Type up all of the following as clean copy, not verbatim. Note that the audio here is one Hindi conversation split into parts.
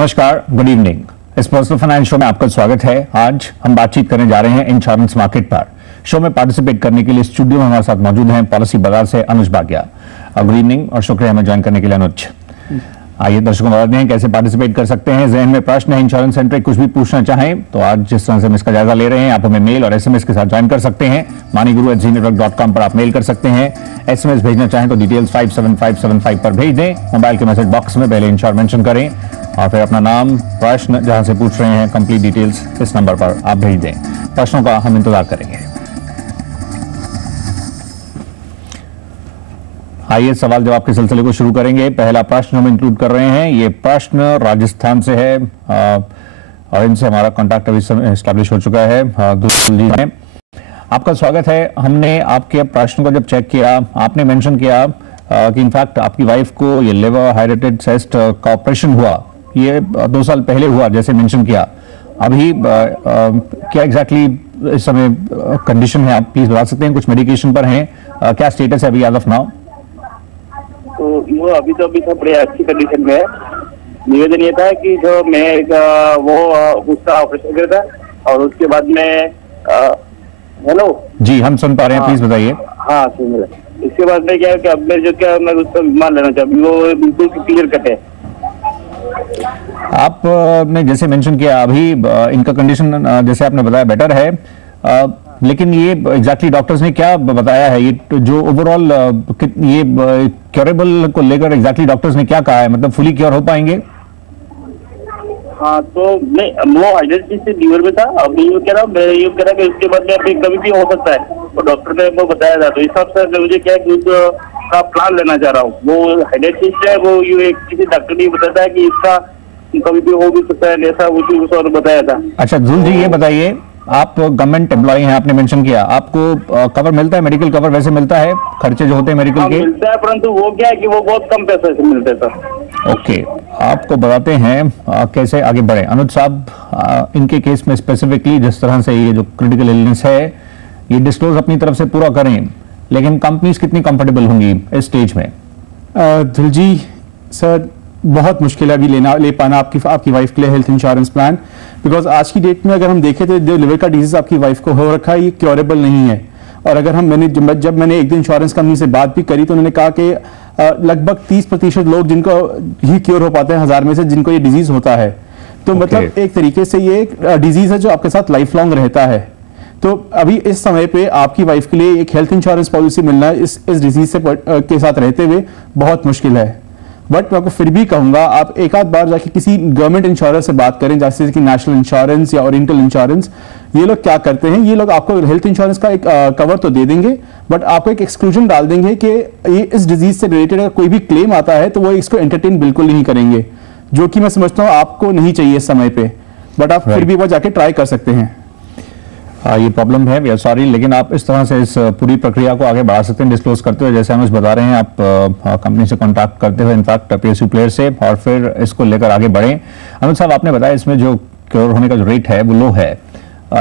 नमस्कार, गुड इवनिंग। इस पर्सनल फाइनेंस शो में आपका स्वागत है। आज हम बातचीत करने जा रहे हैं इंश्योरेंस मार्केट पर। शो में पार्टिसिपेट करने के लिए स्टूडियो में हमारे साथ मौजूद हैं पॉलिसी बाजार से अनुज भाग्या। गुड इवनिंग और शुक्रिया हमें ज्वाइन करने के लिए अनुज। आइए दर्शकों बताते हैं कैसे पार्टिसिपेट कर सकते हैं। जहन में प्रश्न है, इंश्योरेंस सेंट्रिक कुछ भी पूछना चाहें तो आज जिस तरह से हम इसका जायजा ले रहे हैं, आप हमें मेल और एसएमएस के साथ ज्वाइन कर सकते हैं। maniguru@zenetwork.com पर आप मेल कर सकते हैं। एसएमएस भेजना चाहें तो डिटेल्स 57575 पर भेज दें। मोबाइल के मैसेज बॉक्स में पहले इंश्योर मेंशन करें और फिर अपना नाम, प्रश्न जहां से पूछ रहे हैं, कंप्लीट डिटेल्स इस नंबर पर आप भेज दें। प्रश्नों का हम इंतजार करेंगे। आइए सवाल जवाब के सिलसिले को शुरू करेंगे। पहला प्रश्न हम इंक्लूड कर रहे हैं। ये प्रश्न राजस्थान से है और इनसे हमारा कॉन्टैक्ट अभी एस्टैब्लिश हो चुका है। दुलजी ने आपका स्वागत है। हमने आपके प्रश्न को जब चेक किया, आपने मेंशन किया कि इनफैक्ट आपकी वाइफ को ये लिवर हाइड्रेटेड सिस्ट का ऑपरेशन हुआ, ये 2 साल पहले हुआ जैसे मेंशन किया। अभी क्या एग्जैक्टली इस समय कंडीशन है, आप प्लीज बता सकते हैं? कुछ मेडिकेशन पर हैं, क्या स्टेटस है अभी एज ऑफ नाउ? तो वो अभी सब बड़ी अच्छी कंडीशन में है। निवेदन ये था कि जो मैं वो उसका ऑपरेशन किया था और उसके बाद में हेलो जी, हम सुन पा रहे हैं, प्लीज बताइए। हाँ सुन रहे। इसके बाद में क्या है कि अब मैं उसका बीमार लेना चाहूँ, वो बिल्कुल क्लियर कट है। आपने जैसे मेंशन किया अभी इनका कंडीशन जैसे आपने बताया बेटर है, लेकिन ये एग्जैक्टली डॉक्टर्स ने क्या बताया है? ये जो ओवरऑल ये क्योरेबल को लेकर एग्जैक्टली डॉक्टर्स ने क्या कहा है? मतलब फुली क्योर हो पाएंगे? हाँ तो नहीं, वो हाइड्रेटिस से लीवर में था। अब मैं ये कह रहा कि उसके बाद में अभी कभी भी हो सकता है, तो डॉक्टर ने वो बताया था। तो इस हिसाब से मुझे क्या है कि उसका प्लान लेना चाह रहा हूँ। वो हाइड्रेटिस है, वो ये किसी डॉक्टर ने बताया कि इसका कभी भी हो भी सकता है, ऐसा वो बताया था। अच्छा धुल जी, ये बताइए, आप गवर्नमेंट एम्प्लॉय हैं, आपने मेंशन किया, आपको कवर मिलता है? मेडिकल कवर वैसे मिलता है? खर्चे जो होते हैं मेडिकल के मिलता है, परंतु वो क्या है कि वो बहुत कम पैसे से मिलते हैं। ओके, आपको बताते हैं कैसे आगे बढ़े। अनुज साहब, इनके केस में स्पेसिफिकली जिस तरह से ये जो क्रिटिकल इलनेस है, ये डिस्क्लोज अपनी तरफ से पूरा करें, लेकिन कंपनीज कितनी कंफर्टेबल होंगी इस स्टेज में? धुल जी सर, बहुत मुश्किल है अभी ले पाना आपकी वाइफ के लिए हेल्थ इंश्योरेंस प्लान, बिकॉज आज की डेट में अगर हम देखें तो जो लिवर का डिजीज आपकी वाइफ को हो रखा है, ये क्योरेबल नहीं है। और अगर जब मैंने एक दिन इंश्योरेंस कंपनी से बात भी करी तो उन्होंने कहा कि लगभग 30% लोग जिनको ही क्योर हो पाते हैं 1000 में से, जिनको ये डिजीज होता है। तो मतलब एक तरीके से ये एक डिजीज है जो आपके साथ लाइफ लॉन्ग रहता है। तो अभी इस समय पे आपकी वाइफ के लिए एक हेल्थ इंश्योरेंस पॉलिसी मिलना इस डिजीज से के साथ रहते हुए बहुत मुश्किल है। बट मैं आपको फिर भी कहूंगा, आप एक आध बार जाके किसी गवर्नमेंट इंश्योरेंस से बात करें, जैसे कि नेशनल इंश्योरेंस या ओरिएंटल इंश्योरेंस। ये लोग क्या करते हैं, ये लोग आपको हेल्थ इंश्योरेंस का एक कवर तो दे देंगे, बट आपको एक एक्सक्लूजन डाल देंगे कि ये इस डिजीज से रिलेटेड अगर कोई भी क्लेम आता है तो वो इसको एंटरटेन बिल्कुल नहीं करेंगे, जो कि मैं समझता हूँ आपको नहीं चाहिए इस समय पे। बट आप फिर भी वो जाके ट्राई कर सकते हैं। ये प्रॉब्लम है, वी आर सॉरी, लेकिन आप इस तरह से इस पूरी प्रक्रिया को आगे बढ़ा सकते हैं डिस्क्लोज करते हुए, जैसे हम इस बता रहे हैं, आप कंपनी से कांटेक्ट करते हुए, इनफैक्ट पीएसयू प्लेयर से, और फिर इसको लेकर आगे बढ़ें। अनुज साहब, आपने बताया इसमें जो क्योर होने का जो रेट है वो लो है,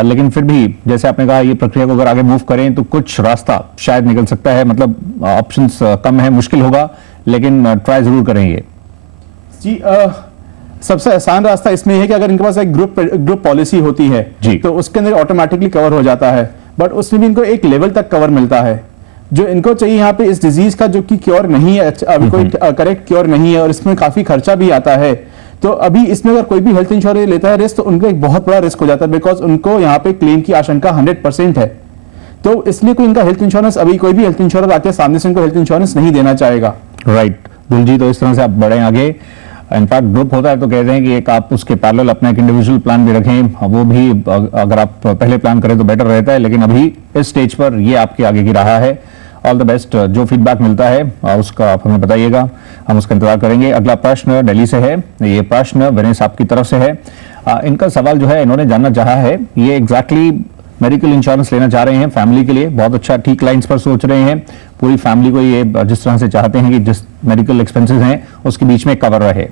लेकिन फिर भी जैसे आपने कहा ये प्रक्रिया को अगर आगे मूव करें तो कुछ रास्ता शायद निकल सकता है। मतलब ऑप्शंस कम है, मुश्किल होगा, लेकिन ट्राई जरूर करेंगे। जी सबसे आसान रास्ता इसमें है कि अगर इनके पास एक ग्रुप पॉलिसी होती है तो उसके अंदर ऑटोमेटिकली कवर हो जाता है, बट उसमें भी इनको एक लेवल तक कवर मिलता है। जो इनको चाहिए यहाँ पे इस डिजीज का जो कि क्योर नहीं है, अभी कोई करेक्ट क्योर नहीं है और इसमें काफी खर्चा भी आता है। तो अभी इसमें अगर कोई भी हेल्थ इंश्योरेंस लेता है रिस्क, तो उनको एक बहुत बड़ा रिस्क हो जाता है, बिकॉज उनको यहाँ पे क्लेम की आशंका 100% है। तो इसलिए कोई इनका हेल्थ इंश्योरेंस, अभी कोई भी हेल्थ इंश्योरेंस आके सामने से इनको हेल्थ इंश्योरेंस नहीं देना चाहेगा। राइट दुल जी, तो इस तरह से आप बढ़ें आगे। इनफैक्ट ग्रुप होता है तो कहते हैं कि एक आप उसके पैरेलल अपना एक इंडिविजुअल प्लान भी रखें, वो भी अगर आप पहले प्लान करें तो बेटर रहता है, लेकिन अभी इस स्टेज पर ये आपके आगे की रहा है। All the best. जो फीडबैक मिलता है उसका आप हमें बताइएगा, हम उसका इंतजार करेंगे। अगला प्रश्न दिल्ली से है, ये प्रश्न विनय साहब की तरफ से है। इनका सवाल जो है, इन्होंने जानना चाहा है, ये एग्जैक्टली मेडिकल इंश्योरेंस लेना चाह रहे हैं फैमिली के लिए, बहुत अच्छा, ठीक लाइंस पर सोच रहे हैं। पूरी फैमिली को ये जिस तरह से चाहते हैं कि जिस मेडिकल एक्सपेंसेस हैं उसके बीच में कवर रहे।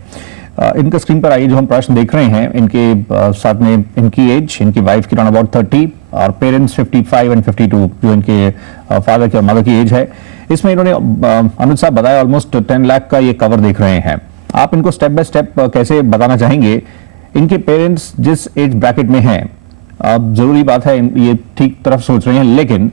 इनका स्क्रीन पर आइए जो हम प्रश्न देख रहे हैं, इनके साथ में इनकी एज, इनकी वाइफ की अराउंड अबाउट 30 और पेरेंट्स 55 एंड 52 जो इनके फादर की और मदर की एज है। इसमें इन्होंने अनुज साहब बताया ऑलमोस्ट 10 लाख का ये कवर देख रहे हैं। आप इनको स्टेप बाय स्टेप कैसे बताना चाहेंगे? इनके पेरेंट्स जिस एज ब्रैकेट में हैं, अब जरूरी बात है ये ठीक तरफ सोच रहे हैं, लेकिन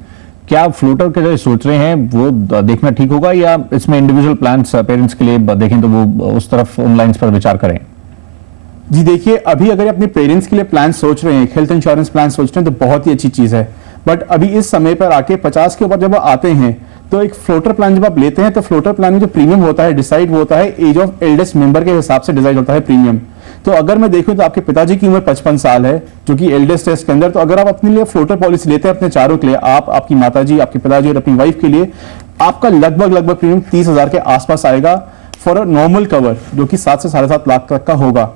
क्या फ्लोटर के जो सोच रहे हैं वो देखना ठीक होगा, या इसमें इंडिविजुअल प्लान्स पेरेंट्स के लिए देखें तो वो उस तरफ उन लाइंस पर विचार करें? जी देखिए, अभी अगर अपने पेरेंट्स के लिए प्लान सोच रहे हैं, हेल्थ इंश्योरेंस प्लान सोच रहे हैं, तो बहुत ही अच्छी चीज है। बट अभी इस समय पर आके 50 के ऊपर जब आते हैं तो एक फ्लोटर प्लान जब आप लेते हैं तो फ्लोटर प्लान में जो प्रीमियम होता है डिसाइड वो होता है एज ऑफ एल्डेस्ट मेंबर के हिसाब से डिसाइड होता है प्रीमियम। तो अगर मैं देखूं तो आपके पिताजी की उम्र 55 साल है जो कि एल्डेस्ट है इसके अंदर, तो अगर आप अपने लिए फ्लोटर पॉलिसी लेते हैं अपने चारों के लिए, आप, आपकी माताजी, आपके पिताजी और अपनी वाइफ के लिए, आपका लगभग प्रीमियम 30,000 के आसपास आएगा फॉर अ नॉर्मल कवर, जो कि 7 से 7.5 लाख तक का होगा।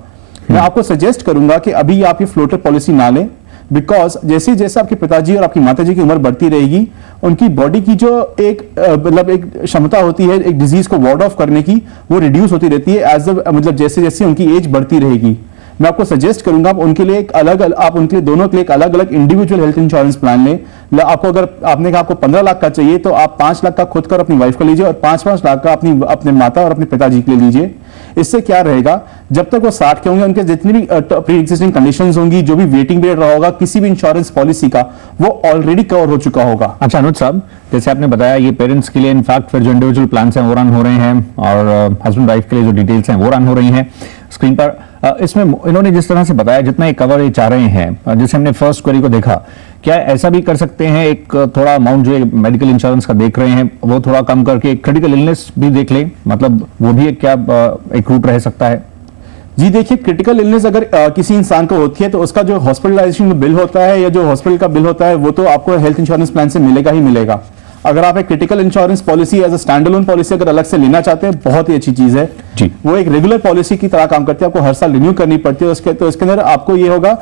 मैं आपको सजेस्ट करूंगा कि अभी आप ये फ्लोटर पॉलिसी ना लें, बिकॉज जैसे जैसे आपके पिताजी और आपकी माताजी की उम्र बढ़ती रहेगी, उनकी बॉडी की जो एक मतलब एक क्षमता होती है एक डिजीज को वार्ड ऑफ करने की, वो रिड्यूस होती रहती है एज मतलब जैसे जैसे उनकी एज बढ़ती रहेगी। मैं आपको सजेस्ट करूंगा आप उनके लिए एक आप उनके लिए दोनों के लिए एक अलग अलग इंडिविजुअल हेल्थ इंश्योरेंस प्लान लें। आपको अगर आपने कहा आपको 15 लाख का चाहिए तो आप 5 लाख का खुद का और अपनी वाइफ का लीजिए, और 5-5 लाख का अपने माता और अपने पिताजी के लिए लीजिए। इससे क्या रहेगा, जब तक वो 60 के होंगे उनके जितनी भी प्री एग्जिस्टिंग कंडीशंस होंगी, जो भी वेटिंग पीरियड रहा होगा किसी भी इंश्योरेंस पॉलिसी का, वो ऑलरेडी कवर हो चुका होगा। अच्छा अनुज साहब, जैसे आपने बताया ये पेरेंट्स के लिए इनफैक्ट फिर जो इंडिविजुअल प्लान हैं वो रन हो रहे हैं, और हस्बैंड वाइफ के लिए जो डिटेल्स हैं वो रन हो रही हैं स्क्रीन पर। इसमें इन्होंने जिस तरह से बताया जितना ये कवर ये चाह रहे हैं, जैसे हमने फर्स्ट क्वेरी को देखा, क्या ऐसा भी कर सकते हैं एक थोड़ा अमाउंट जो मेडिकल इंश्योरेंस का देख रहे हैं वो थोड़ा कम करके क्रिटिकल इलनेस भी देख लें, मतलब वो भी क्या एक रूट रह सकता है? जी देखिए, क्रिटिकल इलनेस अगर किसी इंसान को होती है तो उसका जो हॉस्पिटलाइजेशन बिल होता है या जो हॉस्पिटल का बिल होता है वो तो आपको हेल्थ इंश्योरेंस प्लान से मिलेगा ही मिलेगा। अगर आप एक critical insurance policy as a standalone policy अगर अलग से लेना चाहते हैं, बहुत ही अच्छी चीज है जी। वो एक रेगुलर पॉलिसी की तरह काम करती है, आपको हर साल रिन्यू करनी पड़ती है उसके, तो इसके अंदर आपको ये होगा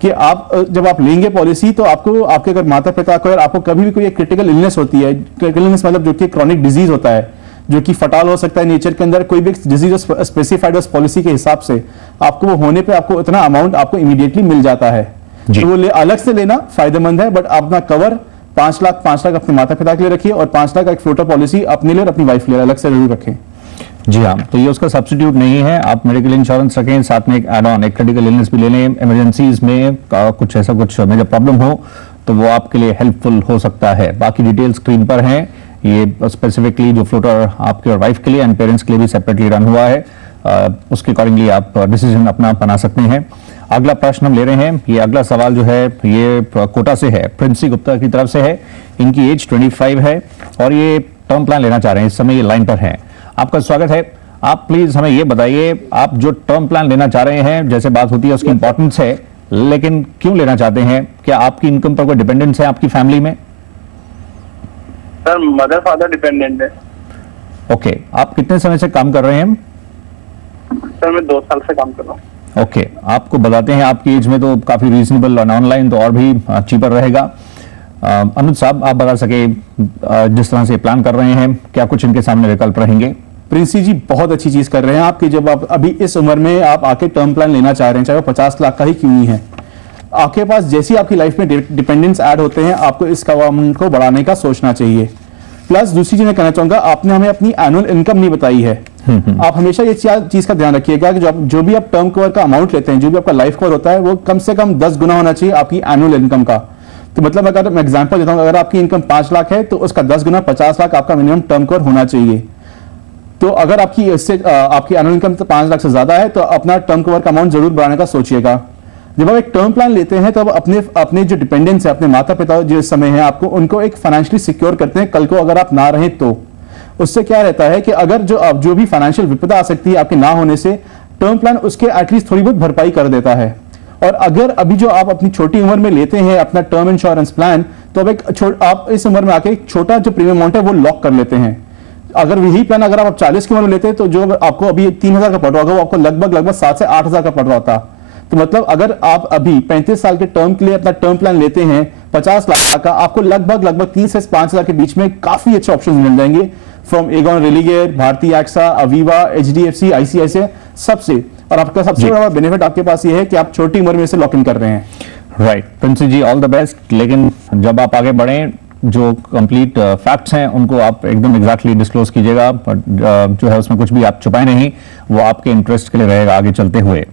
कि आप जब आप लेंगे पॉलिसी तो आपको आपके अगर माता पिता को, अगर आपको कभी भी कोई क्रिटिकल इलनेस होती है, क्रिटिकल इलनेस मतलब जो कि क्रॉनिक डिजीज होता है जो कि फटाल हो सकता है नेचर के अंदर, कोई भी डिजीज स्पेसिफाइड उस पॉलिसी के हिसाब से, आपको वो होने पे आपको इतना अमाउंट आपको इमीडिएटली मिल जाता है। तो वो अलग से लेना फायदेमंद है, बट आप अपना कवर 5 लाख अपने माता पिता के लिए रखिए और 5 लाख का एक फ्लोटर पॉलिसी अपने लिए और अपनी वाइफ के लिए अलग से जरूर रखें। जी हाँ, तो ये उसका सब्स्टिट्यूट नहीं है। आप मेडिकल इंश्योरेंस रखें, साथ में एक एड ऑन एक क्रिटिकल इलनेस भी ले लें, इमरजेंसीज में कुछ ऐसा कुछ मेजर प्रॉब्लम हो तो वो आपके लिए हेल्पफुल हो सकता है। बाकी डिटेल स्क्रीन पर हैं, ये स्पेसिफिकली जो फ्लोटर आपके और वाइफ के लिए एंड पेरेंट्स के लिए भी सेपरेटली रन हुआ है, उसके अकॉर्डिंगली आप डिसीजन अपना बना सकते हैं। अगला प्रश्न हम ले रहे हैं, ये अगला सवाल जो है ये कोटा से है, प्रिंसी गुप्ता की तरफ से है। इनकी एज 25 है और ये टर्म प्लान लेना चाह रहे हैं, इस समय ये लाइन पर हैं। आपका स्वागत है। आप प्लीज हमें ये बताइए, आप जो टर्म प्लान लेना चाह रहे हैं, जैसे बात होती है उसकी इंपॉर्टेंस है, लेकिन क्यों लेना चाहते हैं? क्या आपकी इनकम पर कोई डिपेंडेंस है आपकी फैमिली में? सर मदर फादर डिपेंडेंट है। ओके, आप कितने समय से काम कर रहे हैं? सर मैं 2 साल से काम कर रहा हूँ। ओके, आपको बताते हैं आपकी एज में तो काफी रीजनेबल और ऑनलाइन तो और भी चीपर रहेगा। अनुज साहब, आप बता सके जिस तरह से प्लान कर रहे हैं, क्या कुछ इनके सामने विकल्प रहेंगे? प्रिंसी जी बहुत अच्छी चीज कर रहे हैं आपकी, जब आप अभी इस उम्र में आप आके टर्म प्लान लेना चाह रहे हैं, चाहे वो 50 लाख का ही क्यों नहीं है, आपके पास जैसी आपकी लाइफ में डिपेंडेंस ऐड होते हैं, आपको इस अमाउंट को बढ़ाने का सोचना चाहिए। प्लस दूसरी चीज मैं कहना चाहूंगा, आपने हमें अपनी एनुअल इनकम नहीं बताई है। आप हमेशा ये चीज का ध्यान रखिएगा कि जो भी आप टर्म कवर का अमाउंट लेते हैं, जो भी आपका लाइफ कवर होता है, वो कम से कम 10 गुना होना चाहिए आपकी एनुअल इनकम का। तो मतलब अगर मैं एग्जांपल देता हूं, अगर आपकी इनकम 5 लाख है तो उसका 10 गुना 50 लाख आपका मिनिमम टर्म कवर होना चाहिए। तो अगर आपकी इससे आपकी एनुअल इनकम 5 लाख से ज्यादा है तो अपना टर्म कवर का अमाउंट जरूर बढ़ाने का सोचिएगा। जब आप एक टर्म प्लान लेते हैं तो आप अपने जो डिपेंडेंट्स है, अपने माता पिता जो इस समय है, आपको उनको एक फाइनेंशियली सिक्योर करते हैं, कल को अगर आप ना रहें तो। उससे क्या रहता है कि अगर जो भी फाइनेंशियल विपदा आ सकती है आपके ना होने से, टर्म प्लान उसके एटलीस्ट थोड़ी बहुत भरपाई कर देता है। और अगर अभी जो आप अपनी छोटी उम्र में लेते हैं अपना टर्म इंश्योरेंस प्लान, तो अब आप इस उम्र में आके एक छोटा जो प्रीमियम अमाउंट है वो लॉक कर लेते हैं। अगर यही प्लान अगर आप 40 की उम्र में लेते हैं तो जो आपको अभी 3,000 का पड़ रहा होगा वो आपको लगभग 7 से 8,000 का पड़ रहा होता। तो मतलब अगर आप अभी 35 साल के टर्म के लिए अपना टर्म प्लान लेते हैं 50 लाख का, आपको लगभग 3 से 5,000 के बीच में काफी अच्छे ऑप्शन मिल जाएंगे, फ्रॉम एगॉन रेलिगेयर, भारतीय एक्सा, अवीवा, HDFC, ICICI सबसे। और आपका सबसे बड़ा बेनिफिट आपके पास ये है कि आप छोटी उम्र में इसे लॉक इन कर रहे हैं। Right, Princy ji all the best. लेकिन जब आप आगे बढ़ें जो कंप्लीट फैक्ट्स हैं उनको आप एकदम एग्जैक्टली डिस्क्लोज कीजिएगा, बट जो है उसमें कुछ भी आप छुपाए नहीं, वो आपके इंटरेस्ट के लिए रहेगा आगे चलते हुए।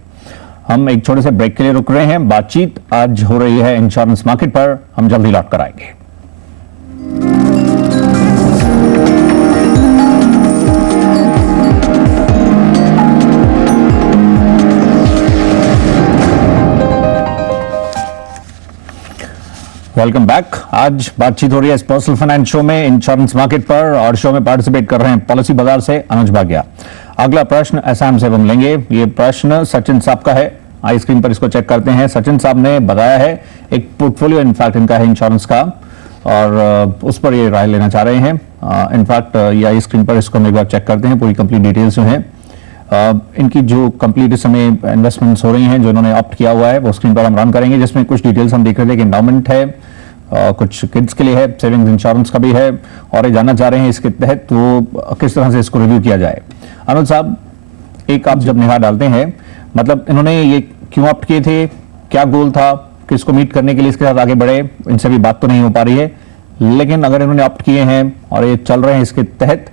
हम एक छोटे से ब्रेक के लिए रुक रहे हैं। बातचीत आज हो रही है इंश्योरेंस मार्केट पर, हम जल्दी लौट कर आएंगे। Welcome back. आज बातचीत हो रही है इस पर्सनल फाइनेंस शो में इंश्योरेंस मार्केट पर, और शो में पार्टिसिपेट कर रहे हैं पॉलिसी बाजार से अनुज भाग्या। अगला प्रश्न असम से हम लेंगे। ये प्रश्न सचिन साहब का है, आई स्क्रीन पर इसको चेक करते हैं। सचिन साहब ने बताया है एक पोर्टफोलियो इनफैक्ट इनका है इंश्योरेंस का, और उस पर ये राय लेना चाह रहे हैं। इनफैक्ट ये आई स्क्रीन पर इसको हम एक बार चेक करते हैं, पूरी कंप्लीट डिटेल्स जो हैं इनकी जो कंप्लीट इस समय इन्वेस्टमेंट्स हो रही हैं जो इन्होंने ऑप्ट किया हुआ है वो स्क्रीन पर हम रन करेंगे, जिसमें कुछ डिटेल्स हम देख रहे थे कि एंडाउमेंट है, कुछ किड्स के लिए है, सेविंग्स इंश्योरेंस का भी है, और ये जानना चाह रहे हैं इसके तहत वो किस तरह से इसको रिव्यू किया जाए। अनुज साहब, एक आप जब निगाह डालते हैं, मतलब इन्होंने ये क्यों ऑप्ट किए थे, क्या गोल था, किसको मीट करने के लिए इसके साथ आगे बढ़े, इनसे भी बात तो नहीं हो पा रही है, लेकिन अगर इन्होंने ऑप्ट किए हैं और ये चल रहे हैं इसके तहत,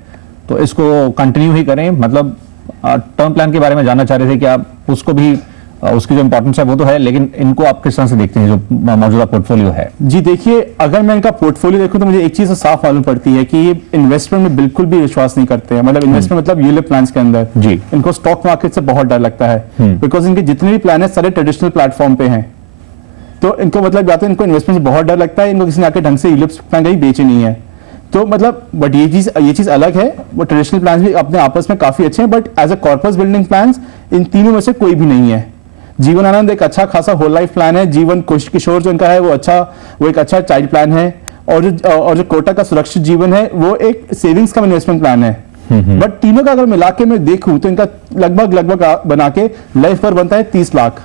तो इसको कंटिन्यू ही करें। मतलब टर्म प्लान के बारे में जानना चाह रहे थे कि आप उसको भी, उसकी जो इंपॉर्टेंस है वो तो है, लेकिन इनको आप किस तरह से देखते हैं जो मौजूदा पोर्टफोलियो है? जी देखिए, अगर मैं इनका पोर्टफोलियो देखूं तो मुझे एक चीज साफ मालूम पड़ती है कि ये इन्वेस्टमेंट में बिल्कुल भी विश्वास नहीं करते हैं। मतलब इन्वेस्टमेंट मतलब यूलिप प्लान्स के अंदर जी इनको स्टॉक मार्केट से बहुत डर लगता है, बिकॉज इनके जितने भी प्लान है सारे ट्रेडिशनल प्लेटफॉर्म पे हैं। तो इनको मतलब या तो इनको इन्वेस्टमेंट से बहुत डर लगता है, इनको किसी ने आके ढंग से यूलिप प्लान कहीं बेचे नहीं है। तो मतलब बट ये चीज अलग है। वो ट्रेडिशनल प्लान्स भी अपने आपस में काफी अच्छे हैं, but as a corpus building plans इन तीनों में से कोई भी नहीं है। जीवन आनंद एक अच्छा खासा होल लाइफ प्लान है, जीवन किशोर जो इनका है वो एक अच्छा चाइल्ड प्लान है, और जो कोटा का सुरक्षित जीवन है वो एक सेविंग्स का इन्वेस्टमेंट प्लान है। बट तीनों का अगर मिला के मैं देखूं तो इनका लगभग बना के लाइफ पर बनता है 30 लाख,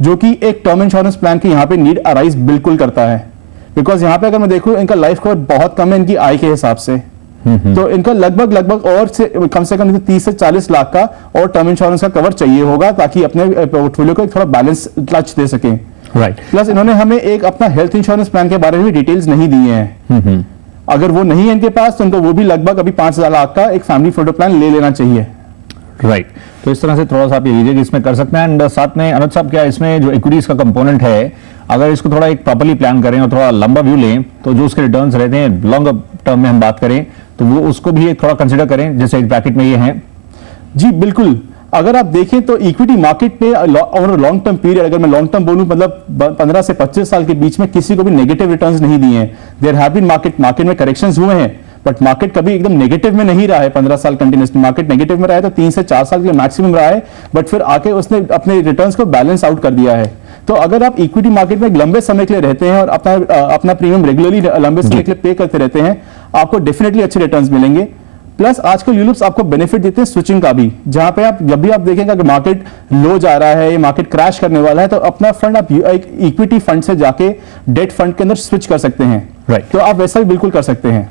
जो कि एक टर्म इंश्योरेंस प्लान की यहाँ पे नीड अराइज बिल्कुल करता है। बिकॉज यहाँ पे अगर मैं देखूं इनका लाइफ कवर बहुत कम है इनकी आय के हिसाब से, तो इनका लगभग और से कम 30 से 40 लाख का और टर्म इंश्योरेंस का कवर चाहिए होगा, ताकि अपने पोर्टफोलियो को एक थोड़ा बैलेंस टच दे सकें। राइट। प्लस इन्होंने हमें एक अपना हेल्थ इंश्योरेंस प्लान के बारे में भी डिटेल्स नहीं दी हैं। अगर वो नहीं है इनके पास तो इनको वो भी लगभग अभी 5,000 लाख का एक फैमिली फोटो प्लान ले लेना चाहिए। राइट। तो इस तरह से थोड़ा सा आप ये लीजिए कि इसमें कर सकते हैं। एंड साथ में अनुज साहब, क्या इसमें जो इक्विटीज का कंपोनेंट है, अगर इसको थोड़ा एक प्रॉपर्ली प्लान करें और थोड़ा लंबा व्यू लें, तो जो उसके रिटर्न्स रहते हैं लॉन्ग टर्म में हम बात करें तो वो उसको भी एक थोड़ा कंसिडर करें, जैसे एक ब्रैकेट में ये हैं। जी बिल्कुल। अगर आप देखें तो इक्विटी मार्केट पे ओवर लॉन्ग टर्म पीरियड, अगर मैं लॉन्ग टर्म बोलूं मतलब 15 से 25 साल के बीच में किसी को भी नेगेटिव रिटर्न्स नहीं दिए हैं। देयर हैव बीन मार्केट में करेक्शंस हुए हैं, बट मार्केट कभी एकदम नेगेटिव में नहीं रहा है। 15 साल कंटिन्यूसली मार्केट नेगेटिव में रहा है तो 3 से 4 साल के लिए मैक्सिमम रहा है, बट फिर आके उसने अपने रिटर्न्स को बैलेंस आउट कर दिया है। तो अगर आप इक्विटी मार्केट में एक लंबे समय के लिए रहते हैं और अपना प्रीमियम रेगुलरली लंबे समय के लिए पे करते रहते हैं, आपको डेफिनेटली अच्छे रिटर्न्स मिलेंगे। प्लस आजकल यूलिप्स आपको बेनिफिट देते हैं स्विचिंग का भी, जहां पे आप जब भी आप देखेंगे अगर मार्केट लो जा रहा है या मार्केट क्रैश करने वाला है, तो अपना फंड आप एक इक्विटी फंड से जाके डेट फंड के अंदर स्विच कर सकते हैं। राइट। तो आप वैसा भी बिल्कुल कर सकते हैं।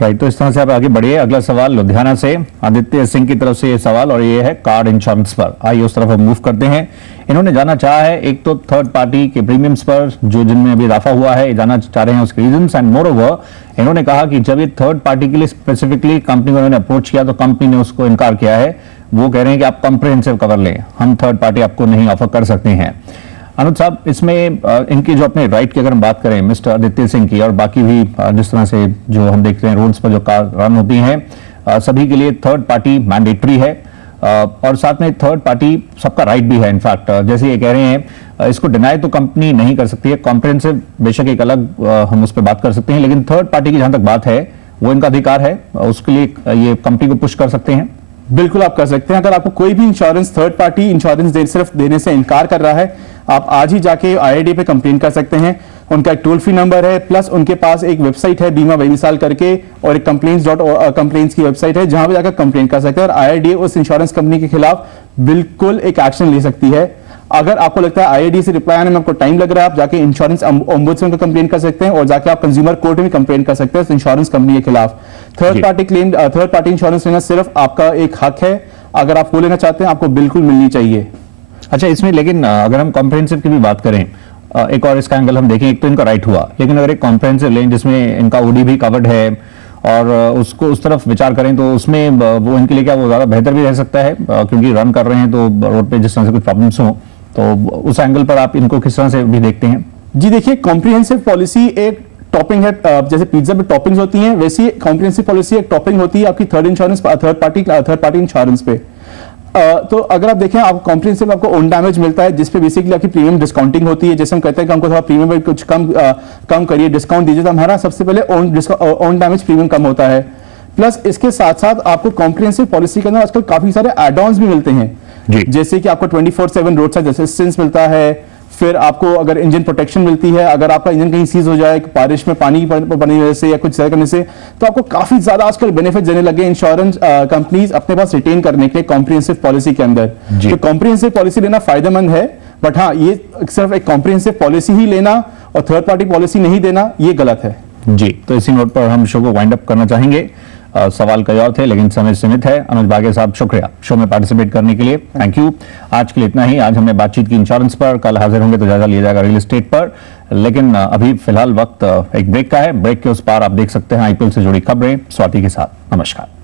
राइट। तो इस तरह से आप आगे बढ़िए। अगला सवाल लुधियाना से आदित्य सिंह की तरफ से ये सवाल, और ये है कार्ड इंश्योरेंस पर। आइए उस तरफ हम मूव करते हैं। इन्होंने जानना चाहा है एक तो थर्ड पार्टी के प्रीमियम्स पर जो जिनमें अभी इजाफा हुआ है, जानना चाह रहे हैं उसके रीजंस, एंड मोर ओवर इन्होंने कहा कि जब ये थर्ड पार्टी के लिए स्पेसिफिकली कंपनी को इन्होंने अप्रोच किया तो कंपनी ने उसको इनकार किया है। वो कह रहे हैं कि आप कॉम्प्रिहेंसिव कवर लें, हम थर्ड पार्टी आपको नहीं ऑफर कर सकते हैं। अनुज साहब, इसमें इनकी जो अपने राइट की अगर हम बात करें मिस्टर आदित्य सिंह की, और बाकी भी जिस तरह से जो हम देखते हैं रोड्स पर जो कार रन होती हैं, सभी के लिए थर्ड पार्टी मैंडेटरी है, और साथ में थर्ड पार्टी सबका राइट भी है। इनफैक्ट जैसे ये कह रहे हैं इसको डिनाई तो कंपनी नहीं कर सकती है, कॉम्प्रिहेंसिव बेशक एक अलग हम उस पर बात कर सकते हैं, लेकिन थर्ड पार्टी की जहां तक बात है वो इनका अधिकार है, उसके लिए ये कंपनी को पुश कर सकते हैं। बिल्कुल आप कर सकते हैं। अगर आपको कोई भी इंश्योरेंस थर्ड पार्टी इंश्योरेंस सिर्फ देने से इनकार कर रहा है, आप आज ही जाके IRDAI पे कंप्लेन कर सकते हैं। उनका एक टोल फ्री नंबर है, प्लस उनके पास एक वेबसाइट है बीमा बेमिसाल करके, और एक कंप्लेंट्स की वेबसाइट है जहां पे जाकर कंप्लेन कर सकते हैं, और IRDAI उस इंश्योरेंस कंपनी के खिलाफ बिल्कुल एक एक्शन ले सकती है। अगर आपको लगता है IRDAI से रिप्लाई आने में आपको टाइम लग रहा है, आप जाके इंश्योरेंस ओम्बुड्समैन को कंप्लेन कर सकते हैं, और जाके आप कंज्यूमर कोर्ट में कंप्लेन कर सकते हैं उस इंश्योरेंस कंपनी के खिलाफ। थर्ड पार्टी इंश्योरेंस लेना सिर्फ आपका एक हक है, अगर आप वो लेना चाहते हैं आपको बिल्कुल मिलनी चाहिए। अच्छा, इसमें लेकिन अगर हम कॉम्प्रिहेंसिव की भी बात करें एक और इसका एंगल हम देखें, एक तो इनका राइट हुआ, लेकिन अगर एक कॉम्प्रहेंसिव लेन जिसमें इनका ओडी भी कवर्ड है और उसको उस तरफ विचार करें तो उसमें वो इनके लिए क्या वो ज्यादा बेहतर भी रह सकता है, क्योंकि रन कर रहे हैं तो रोड पे जिस तरह से कुछ प्रॉब्लम्स हो, तो उस एंगल पर आप इनको किस तरह से भी देखते हैं? जी देखिए, कॉम्प्रिहेंसिव पॉलिसी एक टॉपिंग है, जैसे पिज्जा में टॉपिंग्स होती हैं वैसी कॉम्प्रिहेंसिव पॉलिसी एक टॉपिंग होती है आपकी थर्ड पार्टी इंश्योरेंस पे। तो अगर आप देखें, आप कॉम्प्रिहेंसिव आपको ओन डैमेज मिलता है जिसपे बेसिकली आपकी प्रीमियम डिस्काउंटिंग होती है, जैसे हम कहते हैं कि हमको थोड़ा प्रीमियम पे कुछ कम करिए, डिस्काउंट दीजिए, तो हमारा सबसे पहले ओन डैमेज प्रीमियम कम होता है। प्लस इसके साथ साथ आपको कॉम्प्रिहेंसिव पॉलिसी के अंदर आजकल काफी सारे एड ऑन्स भी मिलते हैं, जैसे कि आपको 24/7 रोड साइड असिस्टेंस मिलता है, फिर आपको अगर इंजन प्रोटेक्शन मिलती है, अगर आपका इंजन कहीं सीज हो जाए बारिश में पानी बनने की वजह से या कुछ सर करने से, तो आपको काफी ज्यादा आजकल बेनिफिट देने लगे इंश्योरेंस कंपनीज अपने पास रिटेन करने के लिए कॉम्प्रिहेंसिव पॉलिसी के अंदर। तो कॉम्प्रिहेंसिव पॉलिसी लेना फायदेमंद है, बट हाँ, ये सिर्फ एक कॉम्प्रिहेंसिव पॉलिसी ही लेना और थर्ड पार्टी पॉलिसी नहीं देना, ये गलत है। जी, तो इसी नोट पर हम शो को वाइंड अप करना चाहेंगे। सवाल कई और थे लेकिन समय सीमित है। अनुज बागे साहब, शुक्रिया शो में पार्टिसिपेट करने के लिए, थैंक यू। आज के लिए इतना ही। आज हमने बातचीत की इंश्योरेंस पर, कल हाजिर होंगे तो जायजा लिया जाएगा रियल एस्टेट पर, लेकिन अभी फिलहाल वक्त एक ब्रेक का है। ब्रेक के उस पार आप देख सकते हैं आईपीएल से जुड़ी खबरें स्वाति के साथ। नमस्कार।